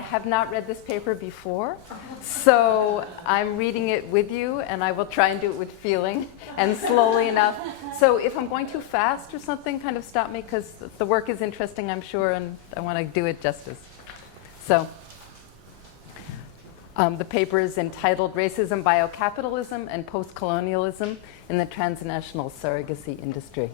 have not read this paper before, so I'm reading it with you, and I will try and do it with feeling and slowly enough. So if I'm going too fast or something, kind of stop me, because the work is interesting, I'm sure, and I want to do it justice. So the paper is entitled Racism, Biocapitalism, and Post-Colonialism in the Transnational Surrogacy Industry.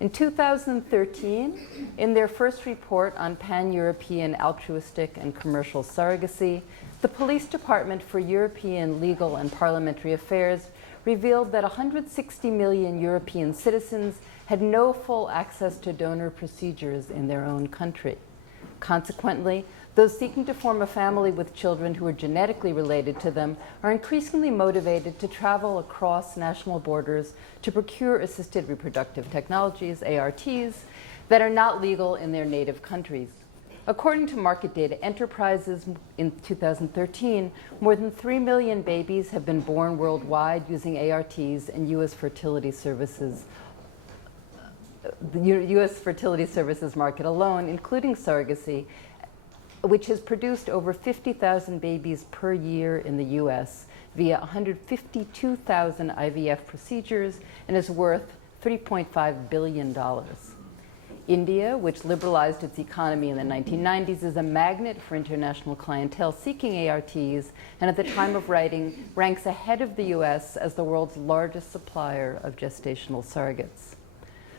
In 2013, in their first report on pan-European altruistic and commercial surrogacy, the Police Department for European Legal and Parliamentary Affairs revealed that 160 million European citizens had no full access to donor procedures in their own country. Consequently, those seeking to form a family with children who are genetically related to them are increasingly motivated to travel across national borders to procure assisted reproductive technologies, ARTs, that are not legal in their native countries. According to Market Data Enterprises in 2013, more than 3 million babies have been born worldwide using ARTs and U.S. fertility services. The U.S. fertility services market alone, including surrogacy, which has produced over 50,000 babies per year in the U.S. via 152,000 IVF procedures and is worth $3.5 billion. India, which liberalized its economy in the 1990s, is a magnet for international clientele seeking ARTs, and at the time of writing, ranks ahead of the U.S. as the world's largest supplier of gestational surrogates.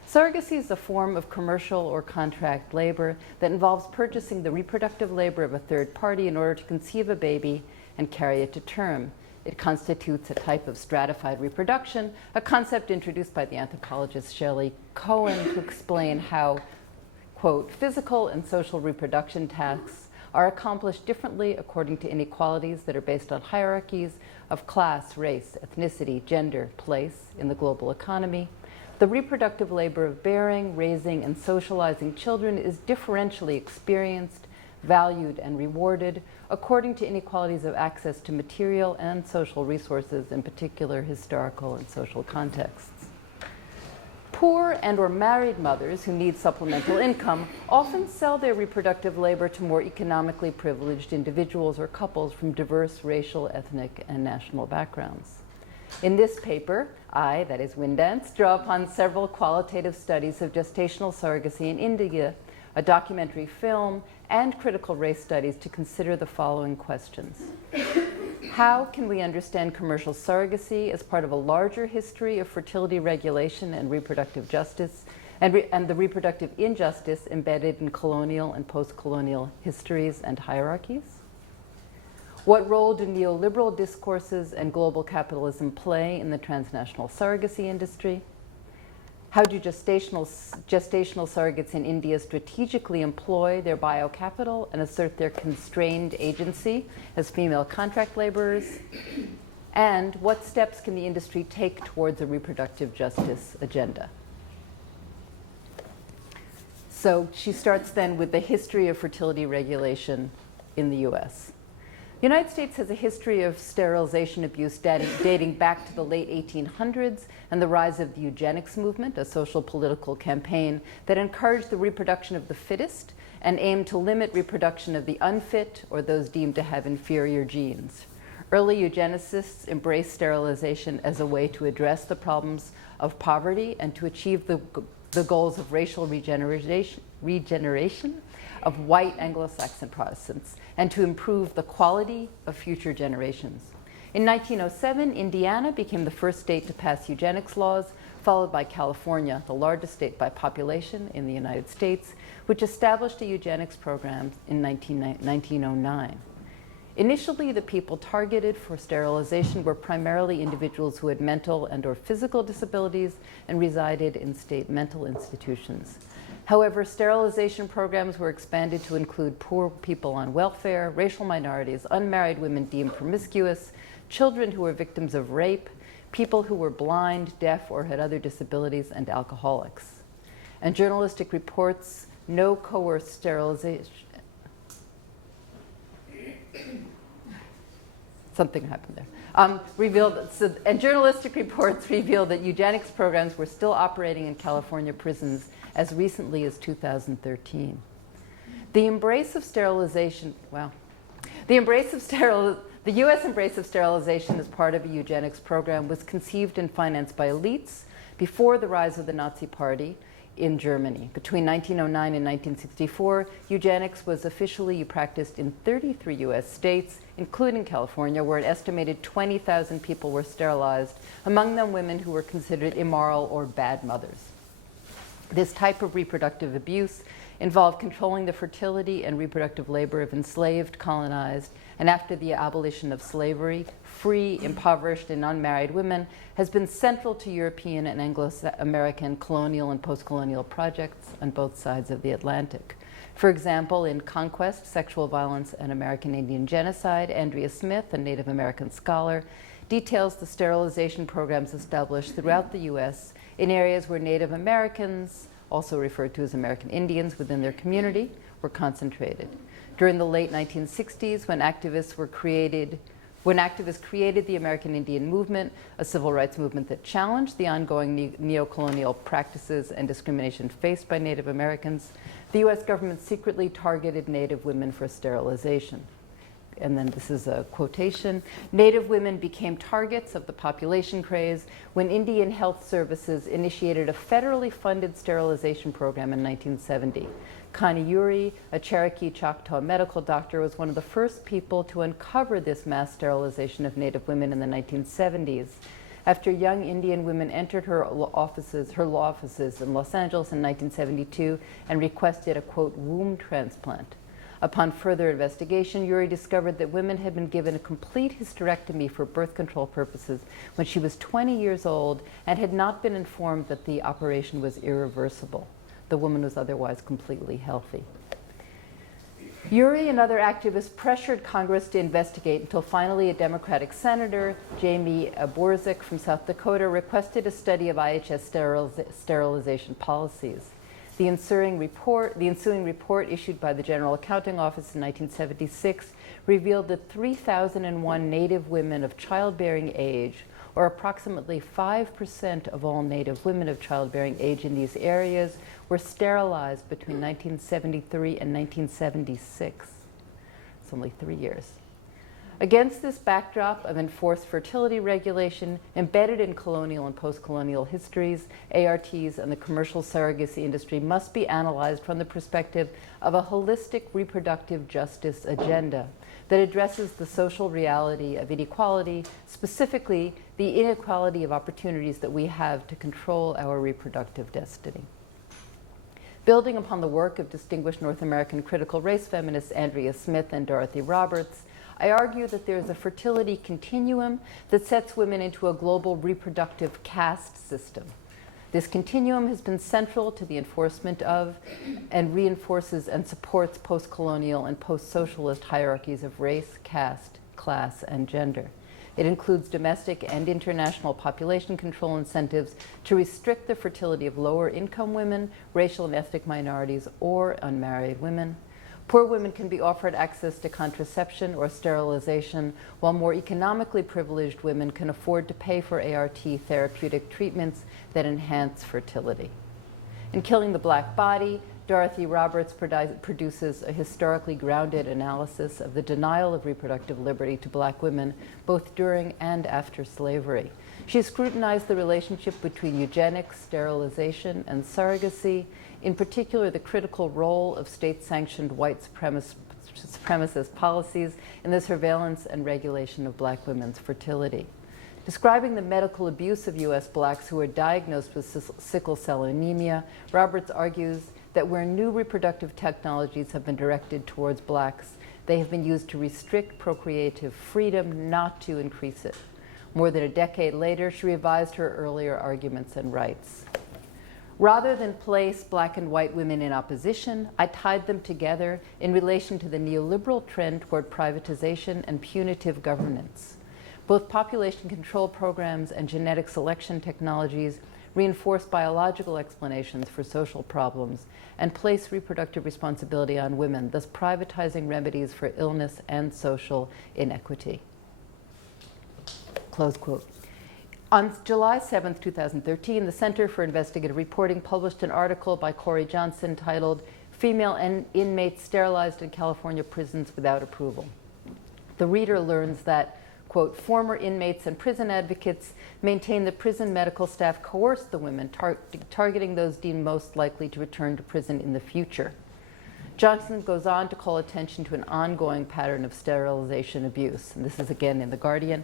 Surrogacy is a form of commercial or contract labor that involves purchasing the reproductive labor of a third party in order to conceive a baby and carry it to term. It constitutes a type of stratified reproduction, a concept introduced by the anthropologist Shelley Cohen to explain how, quote, physical and social reproduction tasks are accomplished differently according to inequalities that are based on hierarchies of class, race, ethnicity, gender, place in the global economy. The reproductive labor of bearing, raising, and socializing children is differentially experienced, valued, and rewarded according to inequalities of access to material and social resources, in particular historical and social contexts. Poor and/or married mothers who need supplemental income often sell their reproductive labor to more economically privileged individuals or couples from diverse racial, ethnic, and national backgrounds. In this paper, I, that is Winddance, draw upon several qualitative studies of gestational surrogacy in India, a documentary film, and critical race studies to consider the following questions. How can we understand commercial surrogacy as part of a larger history of fertility regulation and reproductive justice, and the reproductive injustice embedded in colonial and post-colonial histories and hierarchies? What role do neoliberal discourses and global capitalism play in the transnational surrogacy industry? How do gestational surrogates in India strategically employ their biocapital and assert their constrained agency as female contract laborers? And what steps can the industry take towards a reproductive justice agenda? So she starts then with the history of fertility regulation in the US. The United States has a history of sterilization abuse dating back to the late 1800s and the rise of the eugenics movement, a social political campaign that encouraged the reproduction of the fittest and aimed to limit reproduction of the unfit or those deemed to have inferior genes. Early eugenicists embraced sterilization as a way to address the problems of poverty and to achieve the goals of racial regeneration of white Anglo-Saxon Protestants, and to improve the quality of future generations. In 1907, Indiana became the first state to pass eugenics laws, followed by California, the largest state by population in the United States, which established a eugenics program in 1909. Initially, the people targeted for sterilization were primarily individuals who had mental and/or physical disabilities and resided in state mental institutions. However, sterilization programs were expanded to include poor people on welfare, racial minorities, unmarried women deemed promiscuous, children who were victims of rape, people who were blind, deaf, or had other disabilities, and alcoholics. And journalistic reports, no coerced sterilization. Something happened there. And journalistic reports revealed that eugenics programs were still operating in California prisons as recently as 2013. The embrace of sterilization, well, the U.S. embrace of sterilization as part of a eugenics program was conceived and financed by elites before the rise of the Nazi Party in Germany. Between 1909 and 1964, eugenics was officially practiced in 33 U.S. states, including California, where an estimated 20,000 people were sterilized, among them women who were considered immoral or bad mothers. This type of reproductive abuse involved controlling the fertility and reproductive labor of enslaved, colonized, and after the abolition of slavery, free, impoverished, and unmarried women has been central to European and Anglo-American colonial and post-colonial projects on both sides of the Atlantic. For example, in Conquest, Sexual Violence, and American Indian Genocide, Andrea Smith, a Native American scholar, details the sterilization programs established throughout the U.S. in areas where Native Americans, also referred to as American Indians within their community, were concentrated. During the late 1960s, when activists created the American Indian movement, a civil rights movement that challenged the ongoing neo-colonial practices and discrimination faced by Native Americans, the U.S. government secretly targeted Native women for sterilization. And then this is a quotation. Native women became targets of the population craze when Indian Health Services initiated a federally funded sterilization program in 1970. Connie Uri, a Cherokee Choctaw medical doctor, was one of the first people to uncover this mass sterilization of Native women in the 1970s. After young Indian women entered her law offices in Los Angeles in 1972 and requested a, quote, womb transplant. Upon further investigation, Uri discovered that women had been given a complete hysterectomy for birth control purposes when she was 20 years old and had not been informed that the operation was irreversible. The woman was otherwise completely healthy. Uri and other activists pressured Congress to investigate until finally a Democratic senator, Jamie Borzik from South Dakota, requested a study of IHS sterilization policies. The ensuing report issued by the General Accounting Office in 1976 revealed that 3,001 Native women of childbearing age, or approximately 5% of all Native women of childbearing age in these areas, were sterilized between 1973 and 1976. It's only 3 years. Against this backdrop of enforced fertility regulation embedded in colonial and post-colonial histories, ARTs and the commercial surrogacy industry must be analyzed from the perspective of a holistic reproductive justice agenda that addresses the social reality of inequality, specifically the inequality of opportunities that we have to control our reproductive destiny. Building upon the work of distinguished North American critical race feminists Andrea Smith and Dorothy Roberts, I argue that there is a fertility continuum that sets women into a global reproductive caste system. This continuum has been central to the enforcement of and reinforces and supports post-colonial and post-socialist hierarchies of race, caste, class, and gender. It includes domestic and international population control incentives to restrict the fertility of lower-income women, racial and ethnic minorities, or unmarried women. Poor women can be offered access to contraception or sterilization, while more economically privileged women can afford to pay for ART therapeutic treatments that enhance fertility. In Killing the Black Body, Dorothy Roberts produces a historically grounded analysis of the denial of reproductive liberty to Black women, both during and after slavery. She scrutinized the relationship between eugenics, sterilization, and surrogacy, in particular the critical role of state-sanctioned white supremacist policies in the surveillance and regulation of Black women's fertility. Describing the medical abuse of U.S. Blacks who are diagnosed with sickle cell anemia, Roberts argues that where new reproductive technologies have been directed towards Blacks, they have been used to restrict procreative freedom, not to increase it. More than a decade later, she revised her earlier arguments and writes, "Rather than place Black and white women in opposition, I tied them together in relation to the neoliberal trend toward privatization and punitive governance. Both population control programs and genetic selection technologies reinforce biological explanations for social problems and place reproductive responsibility on women, thus privatizing remedies for illness and social inequity." Close quote. On July 7, 2013, the Center for Investigative Reporting published an article by Corey Johnson titled female inmates sterilized in California prisons without approval. The reader learns that, quote, former inmates and prison advocates maintain that prison medical staff coerced the women, targeting those deemed most likely to return to prison in the future. Johnson goes on to call attention to an ongoing pattern of sterilization abuse, and this is again in The Guardian.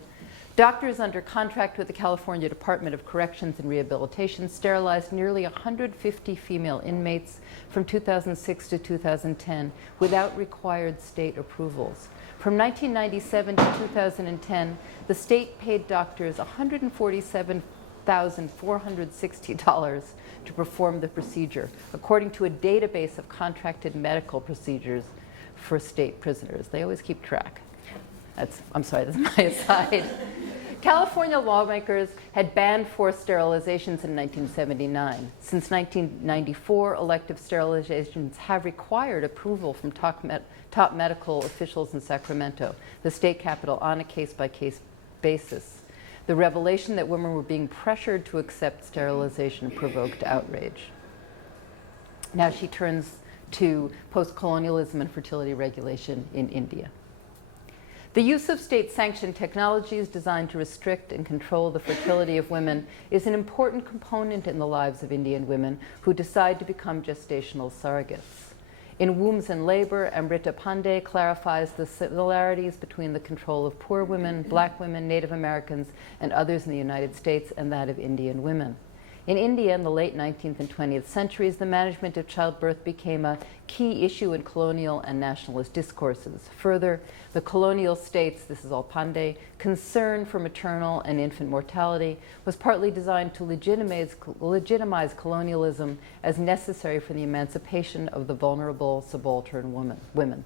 Doctors under contract with the California Department of Corrections and Rehabilitation sterilized nearly 150 female inmates from 2006 to 2010 without required state approvals. From 1997 to 2010, the state paid doctors $147,460 to perform the procedure, according to a database of contracted medical procedures for state prisoners. They always keep track. I'm sorry, that's my aside. California lawmakers had banned forced sterilizations in 1979. Since 1994, elective sterilizations have required approval from top medical officials in Sacramento, the state capital, on a case-by-case basis. The revelation that women were being pressured to accept sterilization provoked outrage. Now she turns to post-colonialism and fertility regulation in India. The use of state-sanctioned technologies designed to restrict and control the fertility of women is an important component in the lives of Indian women who decide to become gestational surrogates. In Wombs and Labor, Amrita Pandey clarifies the similarities between the control of poor women, black women, Native Americans, and others in the United States and that of Indian women. In India, in the late 19th and 20th centuries, the management of childbirth became a key issue in colonial and nationalist discourses. Further, the colonial states, this is all Pandey, concern for maternal and infant mortality was partly designed to legitimize colonialism as necessary for the emancipation of the vulnerable subaltern women.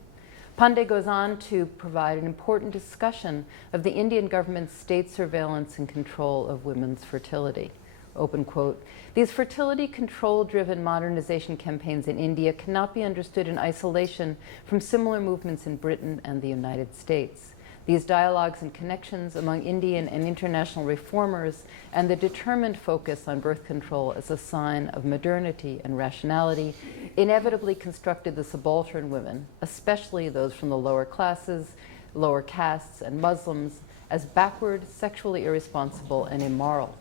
Pandey goes on to provide an important discussion of the Indian government's state surveillance and control of women's fertility. Open quote, these fertility control-driven modernization campaigns in India cannot be understood in isolation from similar movements in Britain and the United States. These dialogues and connections among Indian and international reformers and the determined focus on birth control as a sign of modernity and rationality inevitably constructed the subaltern women, especially those from the lower classes, lower castes, and Muslims, as backward, sexually irresponsible, and immoral.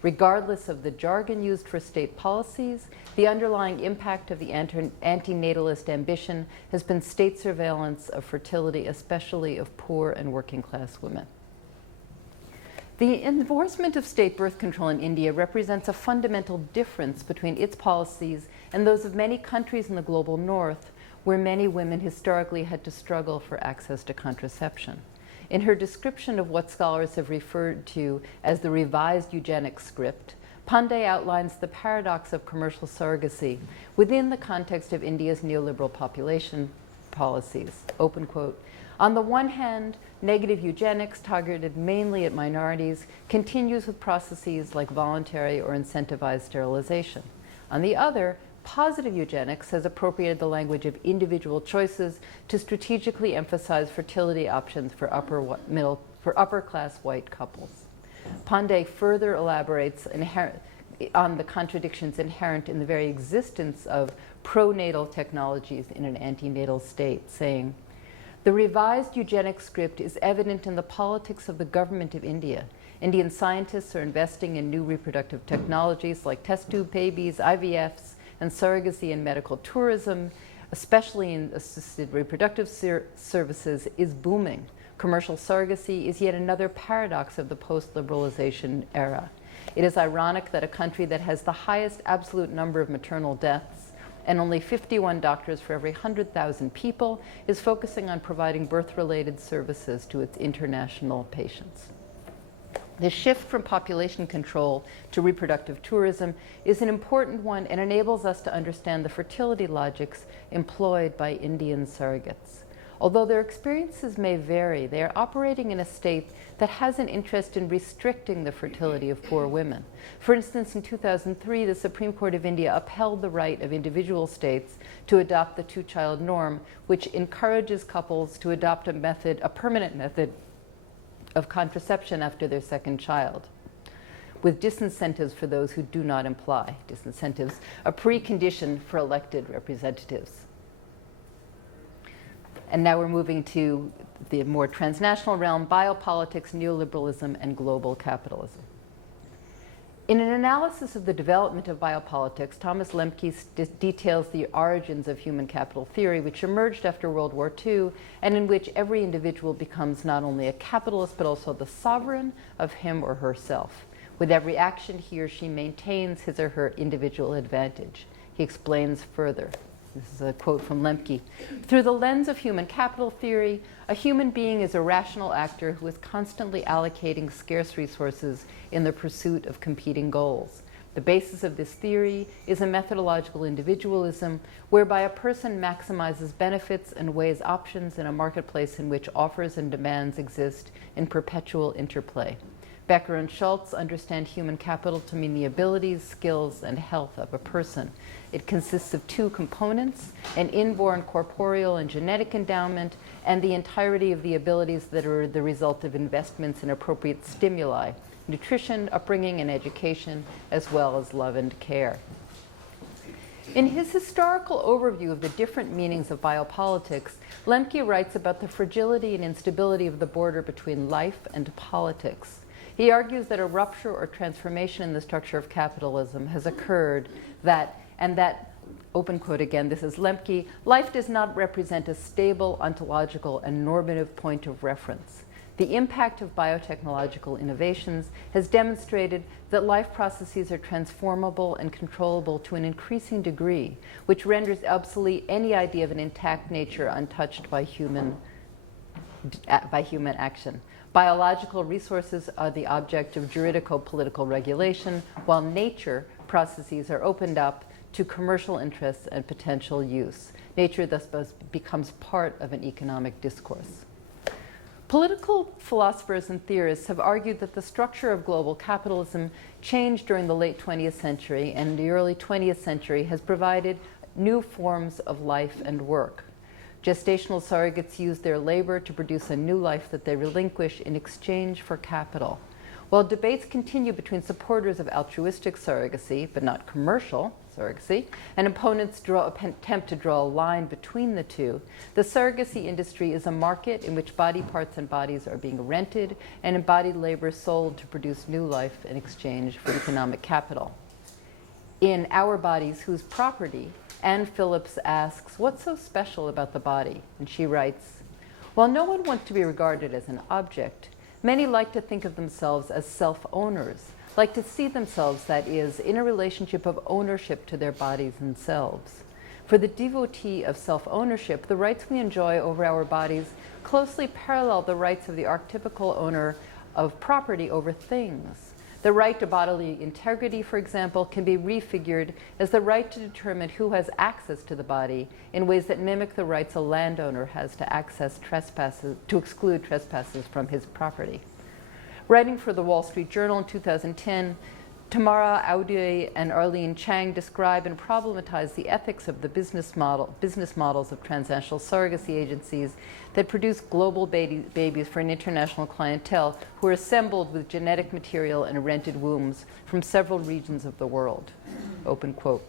Regardless of the jargon used for state policies, the underlying impact of the anti-natalist ambition has been state surveillance of fertility, especially of poor and working class women. The enforcement of state birth control in India represents a fundamental difference between its policies and those of many countries in the global north, where many women historically had to struggle for access to contraception. In her description of what scholars have referred to as the revised eugenics script, Pandey outlines the paradox of commercial surrogacy within the context of India's neoliberal population policies. Open quote, on the one hand, negative eugenics targeted mainly at minorities continues with processes like voluntary or incentivized sterilization. On the other, positive eugenics has appropriated the language of individual choices to strategically emphasize fertility options for upper class white couples. Pandey further elaborates on the contradictions inherent in the very existence of pronatal technologies in an antenatal state, saying, the revised eugenics script is evident in the politics of the government of India. Indian scientists are investing in new reproductive technologies like test tube babies, IVFs, and surrogacy and medical tourism, especially in assisted reproductive services, is booming. Commercial surrogacy is yet another paradox of the post-liberalization era. It is ironic that a country that has the highest absolute number of maternal deaths and only 51 doctors for every 100,000 people is focusing on providing birth-related services to its international patients. The shift from population control to reproductive tourism is an important one and enables us to understand the fertility logics employed by Indian surrogates. Although their experiences may vary, they are operating in a state that has an interest in restricting the fertility of poor women. For instance, in 2003, the Supreme Court of India upheld the right of individual states to adopt the two-child norm, which encourages couples to adopt a permanent method of contraception after their second child. with disincentives for those who do not imply disincentives, a precondition for elected representatives. And now we're moving to the more transnational realm: biopolitics, neoliberalism, and global capitalism. In an analysis of the development of biopolitics, Thomas Lemke details the origins of human capital theory, which emerged after World War II, and in which every individual becomes not only a capitalist, but also the sovereign of him or herself. With every action, he or she maintains his or her individual advantage. He explains further. This is a quote from Lemke. Through the lens of human capital theory, a human being is a rational actor who is constantly allocating scarce resources in the pursuit of competing goals. The basis of this theory is a methodological individualism whereby a person maximizes benefits and weighs options in a marketplace in which offers and demands exist in perpetual interplay. Becker and Schultz understand human capital to mean the abilities, skills, and health of a person. It consists of two components: an inborn corporeal and genetic endowment, and the entirety of the abilities that are the result of investments in appropriate stimuli, nutrition, upbringing, and education, as well as love and care. In his historical overview of the different meanings of biopolitics, Lemke writes about the fragility and instability of the border between life and politics. He argues that a rupture or transformation in the structure of capitalism has occurred that, open quote again, this is Lemke, life does not represent a stable, ontological, and normative point of reference. The impact of biotechnological innovations has demonstrated that life processes are transformable and controllable to an increasing degree, which renders obsolete any idea of an intact nature untouched by human action. Biological resources are the object of juridico-political regulation, while nature processes are opened up to commercial interests and potential use. Nature thus becomes part of an economic discourse. Political philosophers and theorists have argued that the structure of global capitalism changed during the late 20th century, and the early 20th century has provided new forms of life and work. Gestational surrogates use their labor to produce a new life that they relinquish in exchange for capital. While debates continue between supporters of altruistic surrogacy, but not commercial surrogacy, and opponents attempt to draw a line between the two, the surrogacy industry is a market in which body parts and bodies are being rented and embodied labor sold to produce new life in exchange for economic capital. In Our Bodies, Whose Property?, Anne Phillips asks, what's so special about the body? And she writes, while no one wants to be regarded as an object, many like to think of themselves as self-owners, like to see themselves, that is, in a relationship of ownership to their bodies and selves. For the devotee of self-ownership, the rights we enjoy over our bodies closely parallel the rights of the archetypical owner of property over things. The right to bodily integrity, for example, can be refigured as the right to determine who has access to the body in ways that mimic the rights a landowner has to exclude trespasses from his property. Writing for the Wall Street Journal in 2010, Tamara Audier and Arlene Chang describe and problematize the ethics of the business models of transnational surrogacy agencies that produce global babies for an international clientele who are assembled with genetic material and rented wombs from several regions of the world. Open quote.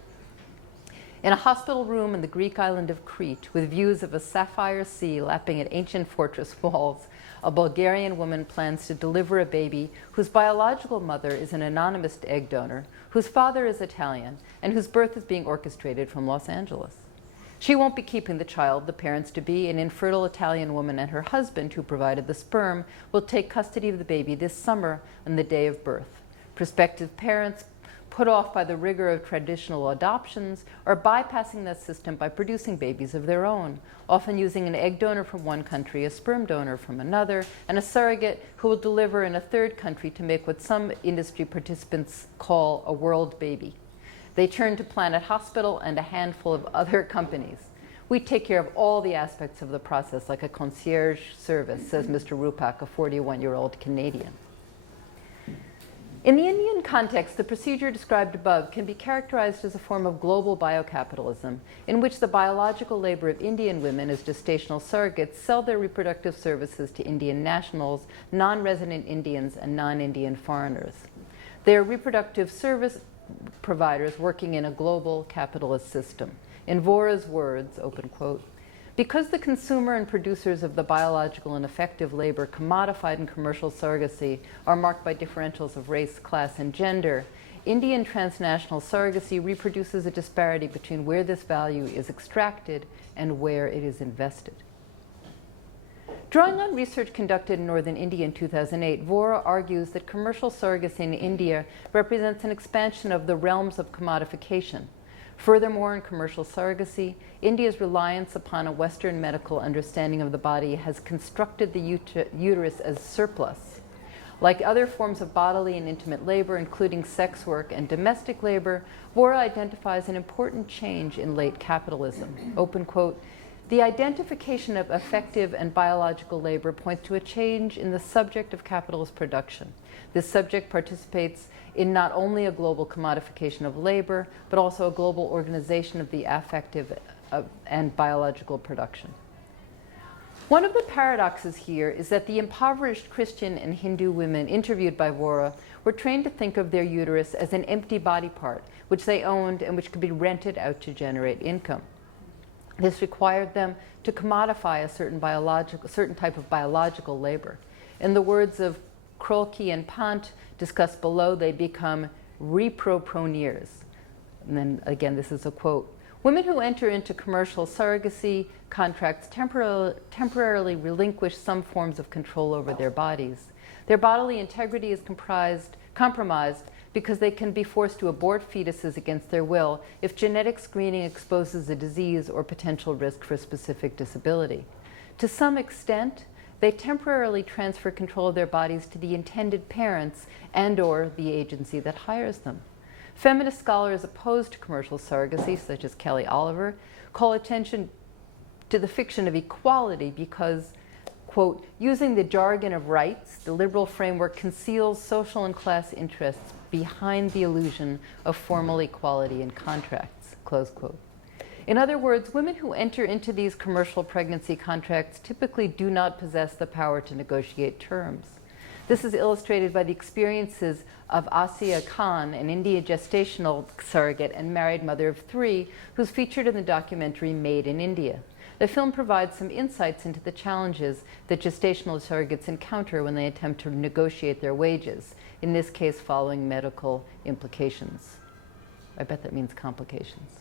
In a hospital room in the Greek island of Crete, with views of a sapphire sea lapping at ancient fortress walls, a Bulgarian woman plans to deliver a baby whose biological mother is an anonymous egg donor, whose father is Italian, and whose birth is being orchestrated from Los Angeles. She won't be keeping the child. The parents-to-be, an infertile Italian woman, and her husband, who provided the sperm, will take custody of the baby this summer on the day of birth. Prospective parents, put off by the rigor of traditional adoptions, are bypassing that system by producing babies of their own, often using an egg donor from one country, a sperm donor from another, and a surrogate who will deliver in a third country to make what some industry participants call a world baby. They turn to Planet Hospital and a handful of other companies. We take care of all the aspects of the process like a concierge service, says Mr. Rupak, a 41-year-old Canadian. In the Indian context, the procedure described above can be characterized as a form of global biocapitalism, in which the biological labor of Indian women as gestational surrogates sell their reproductive services to Indian nationals, non-resident Indians, and non-Indian foreigners. They are reproductive service providers working in a global capitalist system. In Vora's words, open quote, because the consumer and producers of the biological and effective labor commodified in commercial surrogacy are marked by differentials of race, class, and gender, Indian transnational surrogacy reproduces a disparity between where this value is extracted and where it is invested. Drawing on research conducted in northern India in 2008, Vora argues that commercial surrogacy in India represents an expansion of the realms of commodification. Furthermore, in commercial surrogacy, India's reliance upon a Western medical understanding of the body has constructed the uterus as surplus. Like other forms of bodily and intimate labor, including sex work and domestic labor, Vora identifies an important change in late capitalism. Open quote, the identification of effective and biological labor points to a change in the subject of capitalist production. This subject participates in not only a global commodification of labor, but also a global organization of the affective and biological production. One of the paradoxes here is that the impoverished Christian and Hindu women interviewed by Vora were trained to think of their uterus as an empty body part, which they owned and which could be rented out to generate income. This required them to commodify a certain type of biological labor. In the words of Krolke and Pant, discussed below, they become repropreneurs. And then again, this is a quote. Women who enter into commercial surrogacy contracts temporarily relinquish some forms of control over their bodies. Their bodily integrity is compromised because they can be forced to abort fetuses against their will if genetic screening exposes a disease or potential risk for specific disability. To some extent, they temporarily transfer control of their bodies to the intended parents and/or the agency that hires them. Feminist scholars opposed to commercial surrogacy, such as Kelly Oliver, call attention to the fiction of equality because, quote, using the jargon of rights, the liberal framework conceals social and class interests behind the illusion of formal equality in contracts, close quote. In other words, women who enter into these commercial pregnancy contracts typically do not possess the power to negotiate terms. This is illustrated by the experiences of Asiya Khan, an Indian gestational surrogate and married mother of 3, who's featured in the documentary Made in India. The film provides some insights into the challenges that gestational surrogates encounter when they attempt to negotiate their wages, in this case following medical implications. I bet that means complications.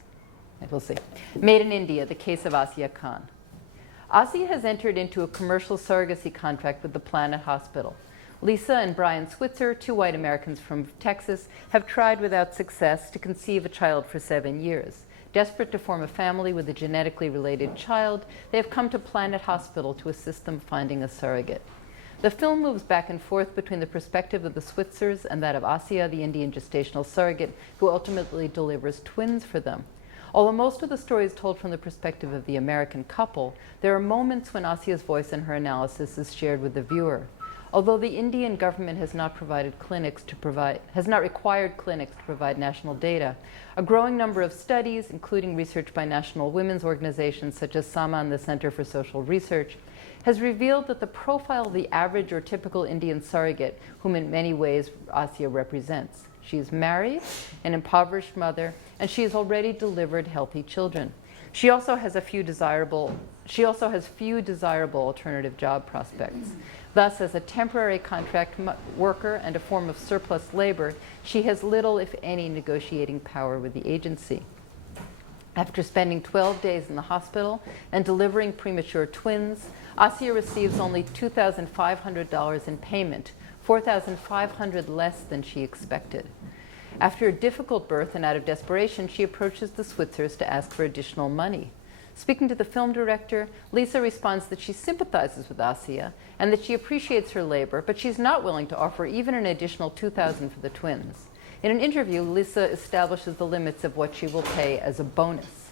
We'll see. Made in India, the case of Asiya Khan. Asiya has entered into a commercial surrogacy contract with the Planet Hospital. Lisa and Brian Switzer, 2 white Americans from Texas, have tried without success to conceive a child for 7 years. Desperate to form a family with a genetically related child, they have come to Planet Hospital to assist them finding a surrogate. The film moves back and forth between the perspective of the Switzers and that of Asiya, the Indian gestational surrogate, who ultimately delivers twins for them. Although most of the story is told from the perspective of the American couple, there are moments when Asiya's voice in her analysis is shared with the viewer. Although the Indian government has not required clinics to provide national data, a growing number of studies, including research by national women's organizations such as SAMA and the Center for Social Research, has revealed that the profile of the average or typical Indian surrogate, whom in many ways Asiya represents. She is married, an impoverished mother, and she has already delivered healthy children. She also has few desirable alternative job prospects. Thus, as a temporary contract worker and a form of surplus labor, she has little, if any, negotiating power with the agency. After spending 12 days in the hospital and delivering premature twins, Asiya receives only $2,500 in payment, $4,500 less than she expected. After a difficult birth and out of desperation, she approaches the Switzers to ask for additional money. Speaking to the film director, Lisa responds that she sympathizes with Asiya and that she appreciates her labor, but she's not willing to offer even an additional $2,000 for the twins. In an interview, Lisa establishes the limits of what she will pay as a bonus.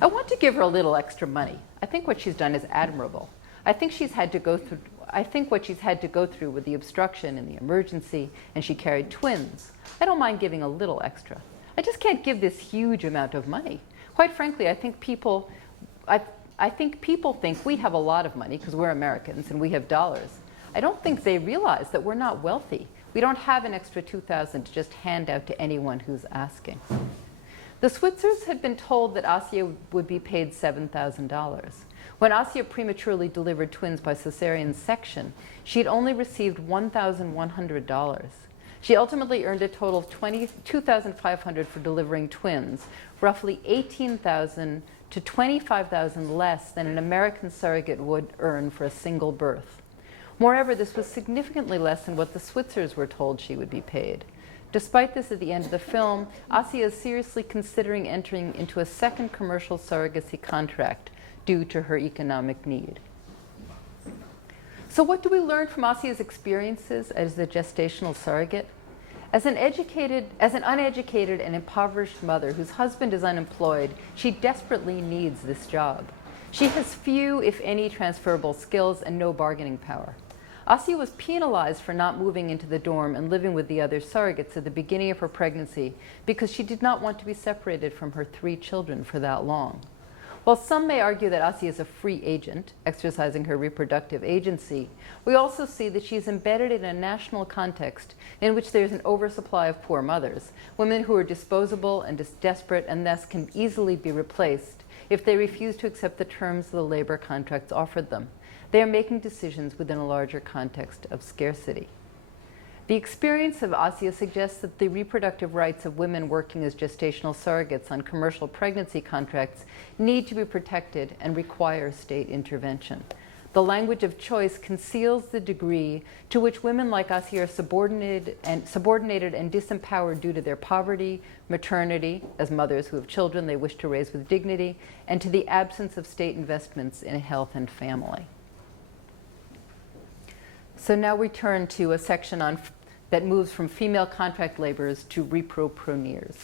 I want to give her a little extra money. I think what she's done is admirable. I think what she's had to go through with the obstruction and the emergency, and she carried twins. I don't mind giving a little extra. I just can't give this huge amount of money. Quite frankly, I think people think we have a lot of money because we're Americans and we have dollars. I don't think they realize that we're not wealthy. We don't have an extra $2,000 to just hand out to anyone who's asking. The Switzers had been told that Assia would be paid $7,000. When Assia prematurely delivered twins by cesarean section, she had only received $1,100. She ultimately earned a total of $22,500 for delivering twins, roughly $18,000 to $25,000 less than an American surrogate would earn for a single birth. Moreover, this was significantly less than what the Switzers were told she would be paid. Despite this, at the end of the film, Assia is seriously considering entering into a second commercial surrogacy contract due to her economic need. So what do we learn from Assia's experiences as a gestational surrogate? As an uneducated and impoverished mother whose husband is unemployed, she desperately needs this job. She has few, if any, transferable skills and no bargaining power. Assia was penalized for not moving into the dorm and living with the other surrogates at the beginning of her pregnancy because she did not want to be separated from her 3 children for that long. While some may argue that Assia is a free agent, exercising her reproductive agency, we also see that she is embedded in a national context in which there is an oversupply of poor mothers, women who are disposable and desperate and thus can easily be replaced if they refuse to accept the terms of the labor contracts offered them. They are making decisions within a larger context of scarcity. The experience of Assia suggests that the reproductive rights of women working as gestational surrogates on commercial pregnancy contracts need to be protected and require state intervention. The language of choice conceals the degree to which women like Assia are subordinated and disempowered due to their poverty, maternity, as mothers who have children they wish to raise with dignity, and to the absence of state investments in health and family. So now we turn to a section that moves from female contract laborers to repropreneurs.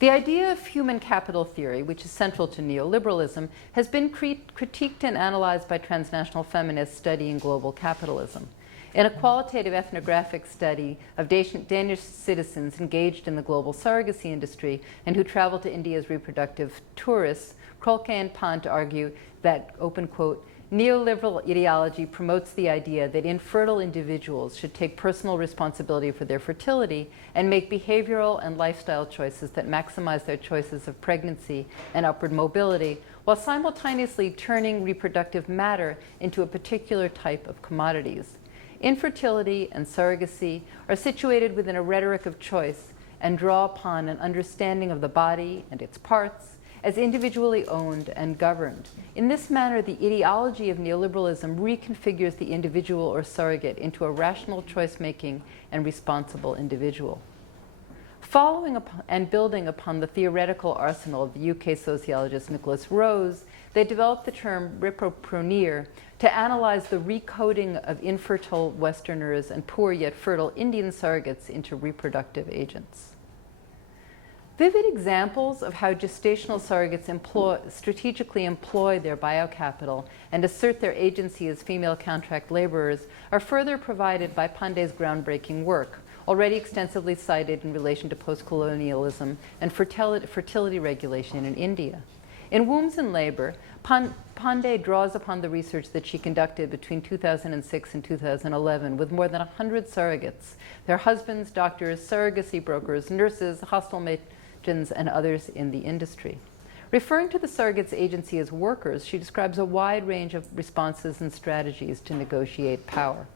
The idea of human capital theory, which is central to neoliberalism, has been critiqued and analyzed by transnational feminists studying global capitalism. In a qualitative ethnographic study of Danish citizens engaged in the global surrogacy industry and who travel to India as reproductive tourists, Krolke and Pont argue that, open quote, neoliberal ideology promotes the idea that infertile individuals should take personal responsibility for their fertility and make behavioral and lifestyle choices that maximize their choices of pregnancy and upward mobility, while simultaneously turning reproductive matter into a particular type of commodities. Infertility and surrogacy are situated within a rhetoric of choice and draw upon an understanding of the body and its parts as individually owned and governed. In this manner, the ideology of neoliberalism reconfigures the individual or surrogate into a rational choice-making and responsible individual. Following upon and building upon the theoretical arsenal of the UK sociologist Nicholas Rose, they developed the term repropreneur to analyze the recoding of infertile Westerners and poor yet fertile Indian surrogates into reproductive agents. Vivid examples of how gestational surrogates strategically employ their biocapital and assert their agency as female contract laborers are further provided by Pandey's groundbreaking work, already extensively cited in relation to post-colonialism and fertility regulation in India. In Wombs and Labor, Pandey draws upon the research that she conducted between 2006 and 2011 with more than 100 surrogates, their husbands, doctors, surrogacy brokers, nurses, hostel matrons, and others in the industry. Referring to the surrogates agency as workers, she describes a wide range of responses and strategies to negotiate power.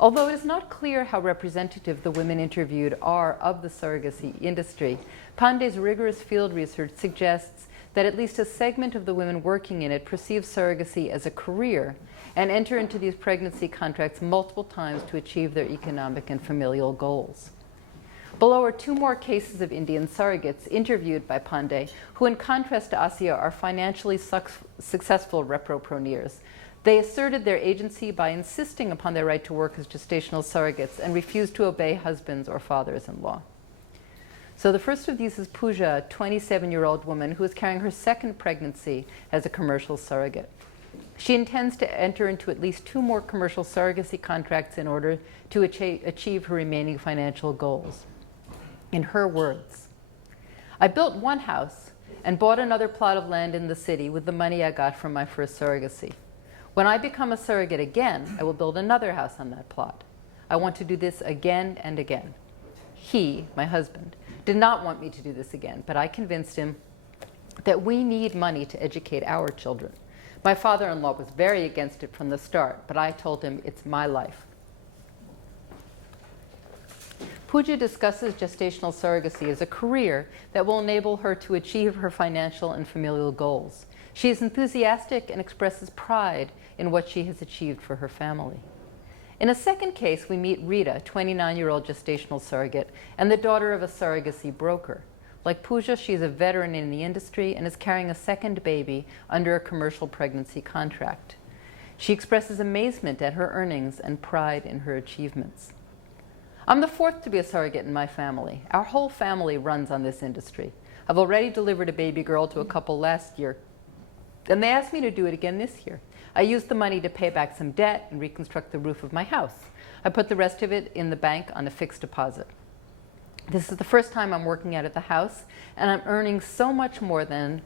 Although it is not clear how representative the women interviewed are of the surrogacy industry, Pandey's rigorous field research suggests that at least a segment of the women working in it perceive surrogacy as a career and enter into these pregnancy contracts multiple times to achieve their economic and familial goals. Below are 2 more cases of Indian surrogates interviewed by Pandey, who in contrast to Assia are financially successful repropreneurs. They asserted their agency by insisting upon their right to work as gestational surrogates and refused to obey husbands or fathers-in-law. So the first of these is Pooja, a 27-year-old woman who is carrying her second pregnancy as a commercial surrogate. She intends to enter into at least 2 more commercial surrogacy contracts in order to achieve her remaining financial goals. In her words, "I built one house and bought another plot of land in the city with the money I got from my first surrogacy. When I become a surrogate again, I will build another house on that plot. I want to do this again and again. He, my husband, did not want me to do this again, but I convinced him that we need money to educate our children. My father-in-law was very against it from the start, but I told him it's my life. Pooja discusses gestational surrogacy as a career that will enable her to achieve her financial and familial goals. She is enthusiastic and expresses pride in what she has achieved for her family. In a second case, we meet Rita, 29-year-old gestational surrogate, and the daughter of a surrogacy broker. Like Pooja, she is a veteran in the industry and is carrying a second baby under a commercial pregnancy contract. She expresses amazement at her earnings and pride in her achievements. I'm the fourth to be a surrogate in my family. Our whole family runs on this industry. I've already delivered a baby girl to a couple last year, and they asked me to do it again this year. I used the money to pay back some debt and reconstruct the roof of my house. I put the rest of it in the bank on a fixed deposit. This is the first time I'm working out of the house, and I'm earning so much more than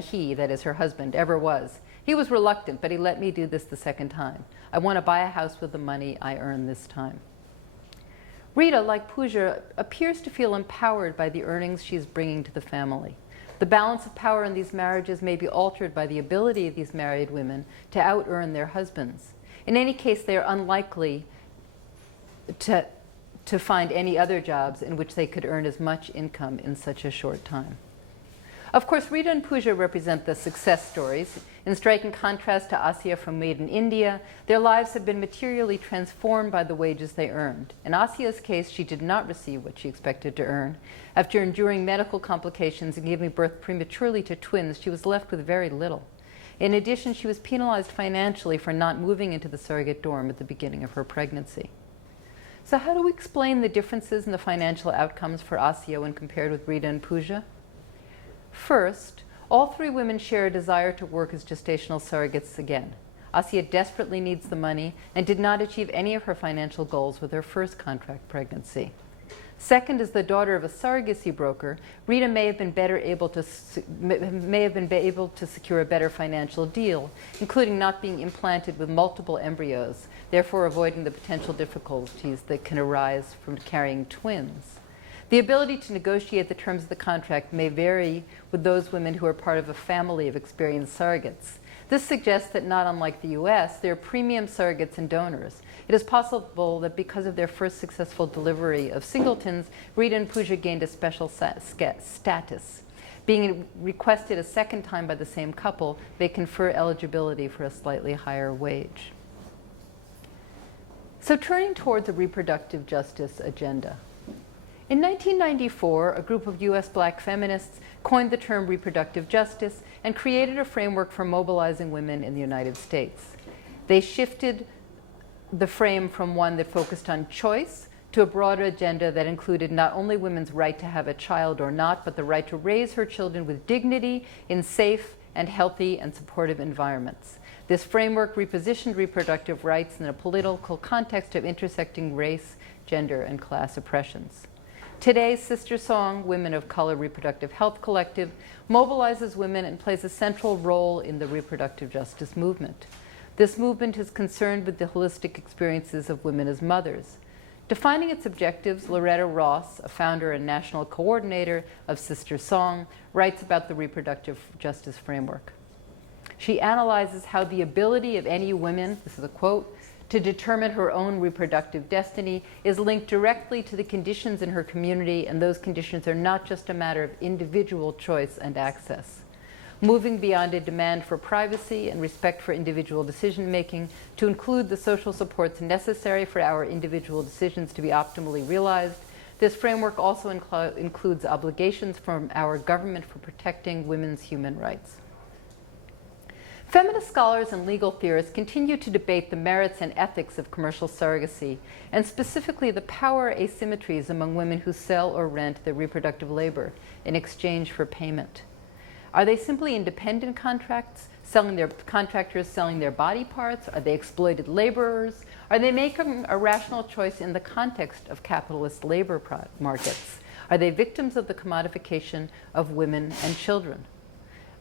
he, that is her husband, ever was. He was reluctant, but he let me do this the second time. I want to buy a house with the money I earn this time. Rita, like Pooja, appears to feel empowered by the earnings she's bringing to the family. The balance of power in these marriages may be altered by the ability of these married women to out-earn their husbands. In any case, they are unlikely to find any other jobs in which they could earn as much income in such a short time. Of course, Rita and Pooja represent the success stories. In striking contrast to Asiya from Made in India, their lives have been materially transformed by the wages they earned. In Asiya's case, she did not receive what she expected to earn. After enduring medical complications and giving birth prematurely to twins, she was left with very little. In addition, she was penalized financially for not moving into the surrogate dorm at the beginning of her pregnancy. So how do we explain the differences in the financial outcomes for Asiya when compared with Rita and Pooja? First, all three women share a desire to work as gestational surrogates again. Asiya desperately needs the money and did not achieve any of her financial goals with her first contract pregnancy. Second, as the daughter of a surrogacy broker, Rita may have been able to secure a better financial deal, including not being implanted with multiple embryos, therefore avoiding the potential difficulties that can arise from carrying twins. The ability to negotiate the terms of the contract may vary with those women who are part of a family of experienced surrogates. This suggests that, not unlike the US, there are premium surrogates and donors. It is possible that because of their first successful delivery of singletons, Rita and Pooja gained a special status. Being requested a second time by the same couple, they confer eligibility for a slightly higher wage. So turning towards a reproductive justice agenda. In 1994, a group of US Black feminists coined the term reproductive justice and created a framework for mobilizing women in the United States. They shifted the frame from one that focused on choice to a broader agenda that included not only women's right to have a child or not, but the right to raise her children with dignity in safe and healthy and supportive environments. This framework repositioned reproductive rights in a political context of intersecting race, gender, and class oppressions. Today's sister song, Women of Color Reproductive Health Collective, mobilizes women and plays a central role in the reproductive justice movement. This movement is concerned with the holistic experiences of women as mothers. Defining its objectives, Loretta Ross, a founder and national coordinator of Sister Song, writes about the reproductive justice framework. She analyzes how the ability of any woman, this is a quote, to determine her own reproductive destiny is linked directly to the conditions in her community, and those conditions are not just a matter of individual choice and access. Moving beyond a demand for privacy and respect for individual decision-making to include the social supports necessary for our individual decisions to be optimally realized, this framework also includes obligations from our government for protecting women's human rights. Feminist scholars and legal theorists continue to debate the merits and ethics of commercial surrogacy, and specifically the power asymmetries among women who sell or rent their reproductive labor in exchange for payment. Are they simply independent contractors selling their body parts? Are they exploited laborers? Are they making a rational choice in the context of capitalist labor markets? Are they victims of the commodification of women and children?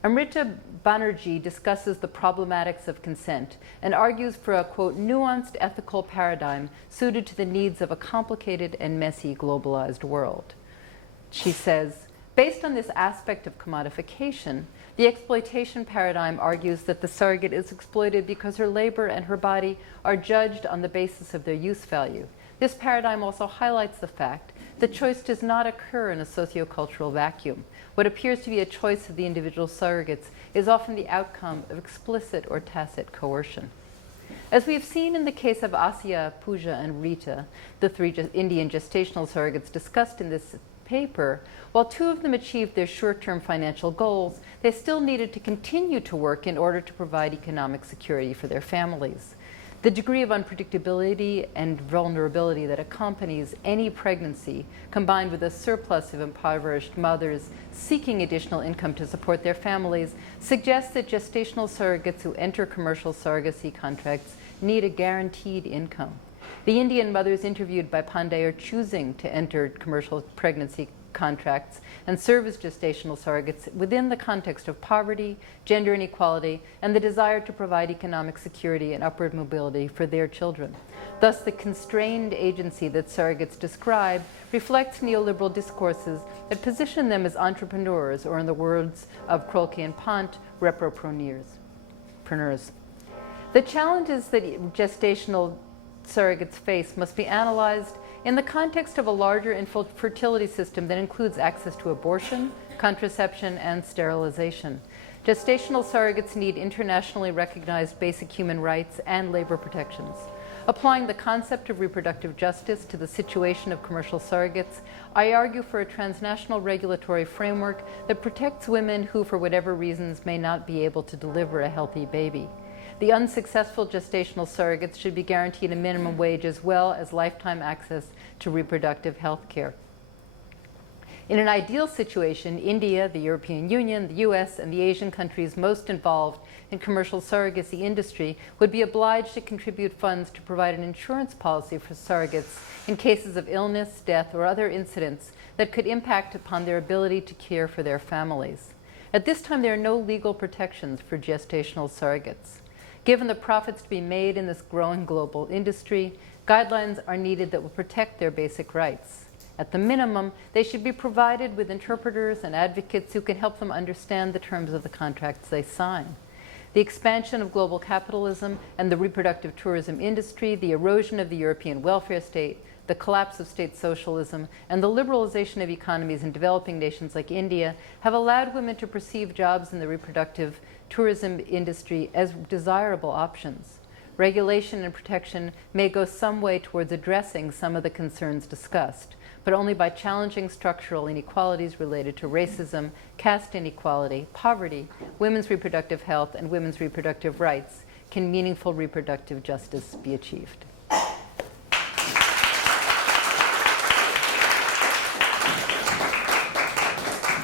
Amrita Banerjee discusses the problematics of consent and argues for a, quote, nuanced ethical paradigm suited to the needs of a complicated and messy globalized world. She says, based on this aspect of commodification, the exploitation paradigm argues that the surrogate is exploited because her labor and her body are judged on the basis of their use value. This paradigm also highlights the fact that choice does not occur in a sociocultural vacuum. What appears to be a choice of the individual surrogates is often the outcome of explicit or tacit coercion. As we have seen in the case of Asya, Pooja, and Rita, the three Indian gestational surrogates discussed in this paper, while two of them achieved their short-term financial goals, they still needed to continue to work in order to provide economic security for their families. The degree of unpredictability and vulnerability that accompanies any pregnancy, combined with a surplus of impoverished mothers seeking additional income to support their families, suggests that gestational surrogates who enter commercial surrogacy contracts need a guaranteed income. The Indian mothers interviewed by Pandey are choosing to enter commercial pregnancy contracts and serve as gestational surrogates within the context of poverty, gender inequality, and the desire to provide economic security and upward mobility for their children. Thus, the constrained agency that surrogates describe reflects neoliberal discourses that position them as entrepreneurs, or in the words of Krolke and Pont, repropreneurs. The challenges that gestational surrogates face must be analyzed in the context of a larger infertility system that includes access to abortion, contraception, and sterilization. Gestational surrogates need internationally recognized basic human rights and labor protections. Applying the concept of reproductive justice to the situation of commercial surrogates, I argue for a transnational regulatory framework that protects women who, for whatever reasons, may not be able to deliver a healthy baby. The unsuccessful gestational surrogates should be guaranteed a minimum wage as well as lifetime access to reproductive health care. In an ideal situation, India, the European Union, the US, and the Asian countries most involved in commercial surrogacy industry would be obliged to contribute funds to provide an insurance policy for surrogates in cases of illness, death, or other incidents that could impact upon their ability to care for their families. At this time, there are no legal protections for gestational surrogates. Given the profits to be made in this growing global industry, guidelines are needed that will protect their basic rights. At the minimum, they should be provided with interpreters and advocates who can help them understand the terms of the contracts they sign. The expansion of global capitalism and the reproductive tourism industry, the erosion of the European welfare state, the collapse of state socialism, and the liberalization of economies in developing nations like India have allowed women to perceive jobs in the reproductive tourism industry as desirable options. Regulation and protection may go some way towards addressing some of the concerns discussed, but only by challenging structural inequalities related to racism, caste inequality, poverty, women's reproductive health, and women's reproductive rights can meaningful reproductive justice be achieved.